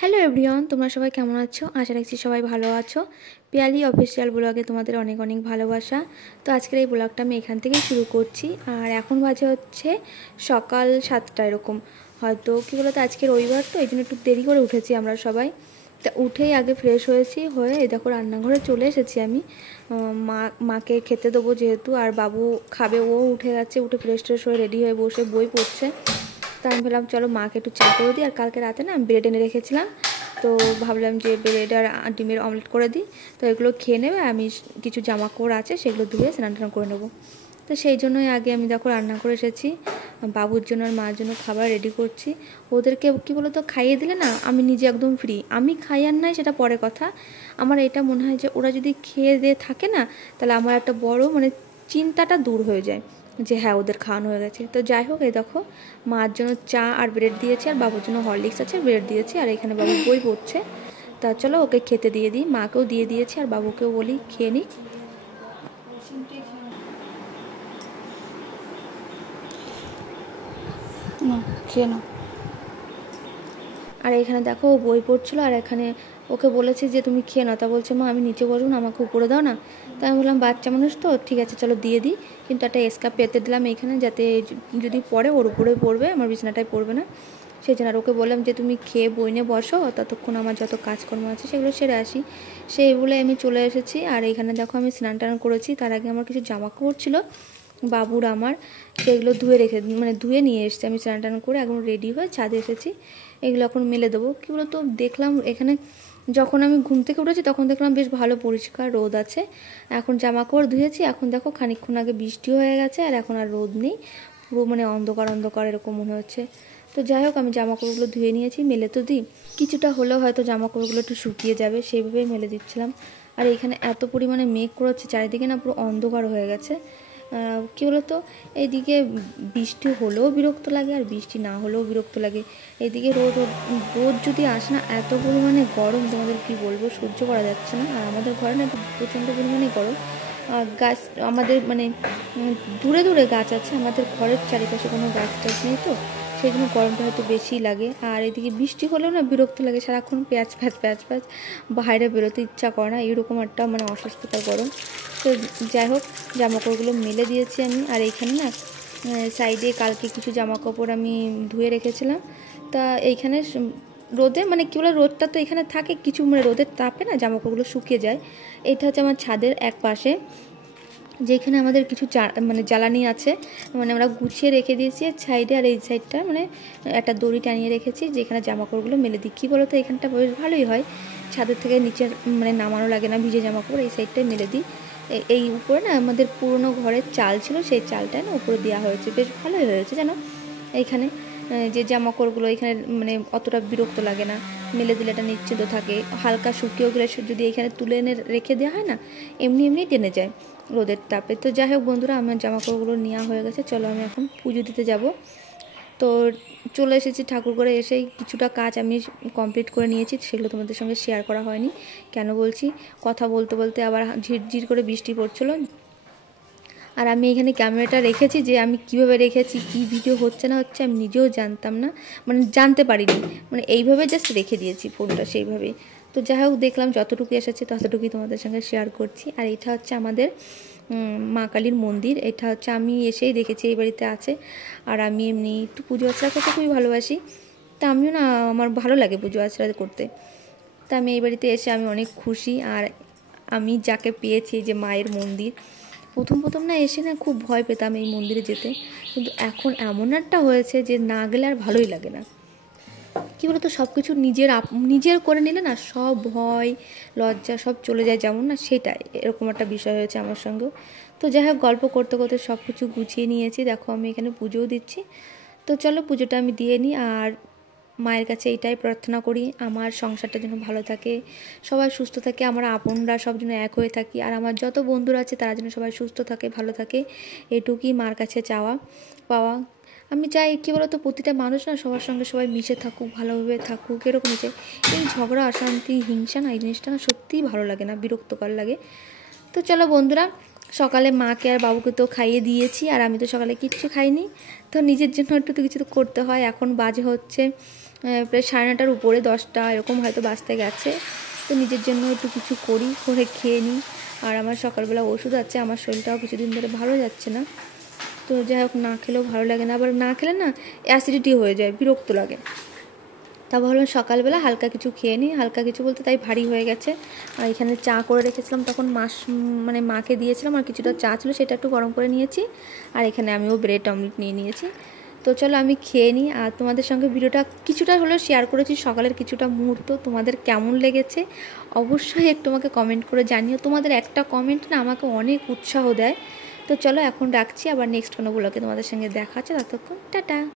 Hello everyone, তোমরা সবাই কেমন আছো? আশা রাখছি সবাই ভালো আছো। পিয়ালি অফিসিয়াল ব্লগে তোমাদের অনেক অনেক ভালোবাসা। তো আজকের এই ব্লগটা আমি এখান থেকেই শুরু করছি। আর এখন বাজে হচ্ছে সকাল 7টা এরকম। হয়তো কী বলতো, আজকে রবিবার তো এই জন্য একটু দেরি করে উঠেছি আমরা সবাই। তা উঠেই আগে ফ্রেশ হয়েছি, হয়ে এই দেখো রান্নাঘরে চলে এসেছি আমি। মাকে খেতে দেবো যেহেতু, আর বাবু খাবে, ও উঠে গেছে, উঠে ফ্রেশ ট্রেশ হয়ে রেডি হয়ে বসে বই পড়ছে। তো আমি ভাবলাম চলো মাকে একটু চা করে দিই। আর কালকে রাতে না ব্রেড এনে রেখেছিলাম, তো ভাবলাম যে ব্রেড আর ডিমের অমলেট করে দিই। তো এগুলো খেয়ে নেবে, আমি কিছু জামা কাপড় আছে সেগুলো ধুয়ে স্নান টান করে নেবো। তো সেই জন্যই আগে আমি দেখো রান্না করে এসেছি, বাবুর জন্য আর মার জন্য খাবার রেডি করছি। ওদেরকে কী বলো তো, খাইয়ে দিলে না আমি নিজে একদম ফ্রি। আমি খাই আর নাই সেটা পরে কথা, আমার এটা মনে হয় যে ওরা যদি খেয়ে দিয়ে থাকে না, তাহলে আমার একটা বড় চিন্তাটা দূর হয়ে যায় যে হ্যাঁ ওদের খাওয়ানো হয়ে গেছে। তো যাই হোক, এই দেখো মার জন্য চা আর ব্রেড দিয়েছি, আর বাবুর জন্য হরলিক্স আছে, ব্রেড দিয়েছি, আর এখানে বাবু বই পড়ছে। তা চলো ওকে খেতে দিয়ে দিই, মাকেও দিয়ে দিয়েছি আর বাবুকেও বলি খেয়ে নিই। খেয়ে নাও। আর এখানে দেখো ও বই পড়ছিল, আর এখানে ওকে বলেছি যে তুমি খেয়ে নাও, তা বলছে মা আমি নিচে বসুন, আমাকে উপরে দাও না। তাই আমি বললাম বাচ্চা মানুষ তো, ঠিক আছে চলো দিয়ে দিই। কিন্তু একটা স্কার্ফ পেতে দিলাম এইখানে, যাতে যদি পড়ে ওর উপরে পড়বে, আমার বিছানাটায় পড়বে না, সেই জন্য। আর ওকে বললাম যে তুমি খেয়ে বই নিয়ে বসো, ততক্ষণ আমার যত কাজকর্ম আছে সেগুলো সেরে আসি। সেই বলে আমি চলে এসেছি। আর এইখানে দেখো আমি স্নান টান করেছি, তার আগে আমার কিছু জামা কাপড় ছিল বাবুর আমার, সেগুলো ধুয়ে নিয়ে এসেছি। আমি স্নান টান করে একদম রেডি হয়ে ছাদে এসেছি, এগুলো এখন মেলে দেবো। কী বলতো, দেখলাম এখানে যখন আমি ঘুম থেকে উঠেছি তখন দেখলাম বেশ ভালো পরিষ্কার রোদ আছে। এখন জামা কাপড় ধুয়েছি, এখন দেখো খানিকক্ষণ আগে বৃষ্টি হয়ে গেছে, আর এখন আর রোদ নেই, পুরো অন্ধকার অন্ধকার এরকম মনে হচ্ছে। তো যাই হোক, আমি জামা কাপড়গুলো ধুয়ে নিয়েছি, মেলে তো দিই, কিছুটা হলেও হয়তো জামা কাপড়গুলো একটু শুকিয়ে যাবে, সেইভাবেই মেলে দিচ্ছিলাম। আর এখানে এত পরিমাণে মেঘ করেছে চারিদিকে, না পুরো অন্ধকার হয়ে গেছে। কী বলতো, এইদিকে বৃষ্টি হলেও বিরক্ত লাগে, আর বৃষ্টি না হলেও বিরক্ত লাগে। এইদিকে রোদ যদি আসে না, এত পরিমাণে গরম তোমাদের কি বলবো, সহ্য করা যাচ্ছে না। আর আমাদের ঘরে না একটু প্রচণ্ড পরিমাণে গরম। গাছ আমাদের দূরে দূরে গাছ আছে, আমাদের ঘরের চারিপাশে কোনো গাছ টাছ নেই, তো সেই জন্য গরমটা হয়তো বেশিই লাগে। আর এদিকে বৃষ্টি হলেও না বিরক্ত লাগে, সারাক্ষণ প্যাচ প্যাচ বাইরে বেরোতে ইচ্ছা করে না, এরকম একটা অসুস্থতার গরম। তো যাই হোক, জামাকাপড়গুলো মেলে দিয়েছি আমি। আর এইখানে না সাইডে কালকে কিছু জামাকাপড় আমি ধুয়ে রেখেছিলাম, তা এইখানে রোদে কী বলে, রোদটা তো এখানে থাকে কিছু, রোদের তাপে না জামাকাপড়গুলো শুকিয়ে যায়। এইটা হচ্ছে আমার ছাদের এক পাশে, যেখানে আমাদের কিছু জ্বালানি আছে, আমরা গুছিয়ে রেখে দিয়েছি সাইডে। আর এই সাইডটা একটা দড়ি টানিয়ে রেখেছি, যেখানে জামাকাপড়গুলো মেলে দিই। কী বলো তো, এখানটা বেশ ভালোই হয়, ছাদের থেকে নিচে নামানো লাগে না, ভিজে জামাকাপড় এই সাইডটায় মেলে দিই। এই উপরে না আমাদের পুরনো ঘরের চাল ছিল, সেই চালটা না উপরে দেওয়া হয়েছে, বেশ ভালোই হয়েছে জানো। এইখানে যে জামাকাপড়গুলো এখানে অতটা বিরক্ত লাগে না, মেলে দিলে এটা নিশ্চিন্ত থাকে। হালকা শুকিয়েও গেলে যদি এখানে তুলে এনে রেখে দেওয়া হয় না, এমনি টেনে যায় রোদের তাপে। তো যাই হোক বন্ধুরা, আমার জামাকাপড়গুলো নেওয়া হয়ে গেছে, চলো আমি এখন পুজো দিতে যাব। তো চলে এসেছি ঠাকুর করে, এসেই কিছুটা কাজ আমি কমপ্লিট করে নিয়েছি, সেগুলো তোমাদের সঙ্গে শেয়ার করা হয়নি। কেন বলছি, কথা বলতে বলতে আবার ঝিরঝির করে বৃষ্টি পড়ছিল। আর আমি এখানে ক্যামেরাটা রেখেছি, যে আমি কিভাবে রেখেছি, কি ভিডিও হচ্ছে না হচ্ছে আমি নিজেও জানতাম না, জানতে পারিনি, এইভাবে জাস্ট রেখে দিয়েছি ফোনটা সেইভাবেই। তো যাই হোক, দেখলাম যতটুকু এসেছে ততটুকুই তোমাদের সঙ্গে শেয়ার করছি। আর এটা হচ্ছে আমাদের মা কালীর মন্দির, এটা হচ্ছে আমি এসেই দেখেছি এই বাড়িতে আছে। আর আমি এমনি একটু পুজো আর্চা করতে খুবই ভালোবাসি, তা আমিও না, আমার ভালো লাগে পুজো আর্চা করতে। তা আমি এই বাড়িতে এসে আমি অনেক খুশি। আর আমি যাকে পেয়েছি, যে মায়ের মন্দির, প্রথম না এসে না খুব ভয় পেতাম এই মন্দিরে যেতে, কিন্তু এখন এমন একটা হয়েছে যে না গেলে আর ভালোই লাগে না। কী বলতো, সব কিছু নিজের করে নিলে না সব ভয় লজ্জা সব চলে যায়, যেমন না সেটাই, এরকম একটা বিষয় হয়েছে আমার সঙ্গেও। তো যাই হোক, গল্প করতে করতে সব কিছু গুছিয়ে নিয়েছি, দেখো আমি এখানে পুজোও দিচ্ছি। তো চলো পুজোটা আমি দিয়ে নিই। আর মায়ের কাছে এইটাই প্রার্থনা করি, আমার সংসারটা যেন ভালো থাকে, সবাই সুস্থ থাকে, আমার আপনরা সব যেন এক হয়ে থাকি, আর আমার যত বন্ধুরা আছে তারা যেন সবাই সুস্থ থাকে, ভালো থাকে, এটুকুই মার কাছে পাওয়া। আমি চাই, কী বলতো, প্রতিটা মানুষ না সবার সঙ্গে সবাই মিশে থাকুক, ভালোভাবে থাকুক, এরকমই চাই। এই ঝগড়া অশান্তি হিংসা না, এই জিনিসটা না সত্যিই ভালো লাগে না, বিরক্তকর লাগে। তো চলো বন্ধুরা, সকালে মাকে আর বাবুকে তো খাইয়ে দিয়েছি, আর আমি তো সকালে কিচ্ছু খাইনি, তো নিজের জন্য একটু তো কিছু তো করতে হয়। এখন বাজে হচ্ছে প্রায় 9:30টার উপরে, 10টা এরকম হয়তো বাজতে গেছে। তো নিজের জন্য একটু কিছু করে খেয়ে নিই। আর আমার সকালবেলা ওষুধ আছে, আমার শরীরটাও কিছুদিন ধরে ভালো যাচ্ছে না। তো যাই হোক, না খেলেও ভালো লাগে না, আবার না খেলে না অ্যাসিডিটি হয়ে যায়, বিরক্ত লাগে। তা ভাবলাম সকালবেলা হালকা কিছু খেয়ে নিই, হালকা কিছু বলতে তাই ভারী হয়ে গেছে। আর এখানে চা করে রেখেছিলাম, তখন মাকে দিয়েছিলাম, আর কিছুটা চা ছিল সেটা একটু গরম করে নিয়েছি। আর এখানে আমিও ব্রেড অমলেট নিয়ে নিয়েছি। তো চলো আমি খেয়ে নিই। আর তোমাদের সঙ্গে ভিডিওটা কিছুটা হলেও শেয়ার করেছি, সকালের কিছুটা মুহূর্ত। তোমাদের কেমন লেগেছে অবশ্যই একটু আমাকে কমেন্ট করে জানিও। তোমাদের একটা কমেন্ট না আমাকে অনেক উৎসাহ দেয়। তো চলো এখন রাখছি, আবার নেক্সট কোনো ব্লগে তোমাদের সঙ্গে দেখা হচ্ছে, ততক্ষণ টাটা।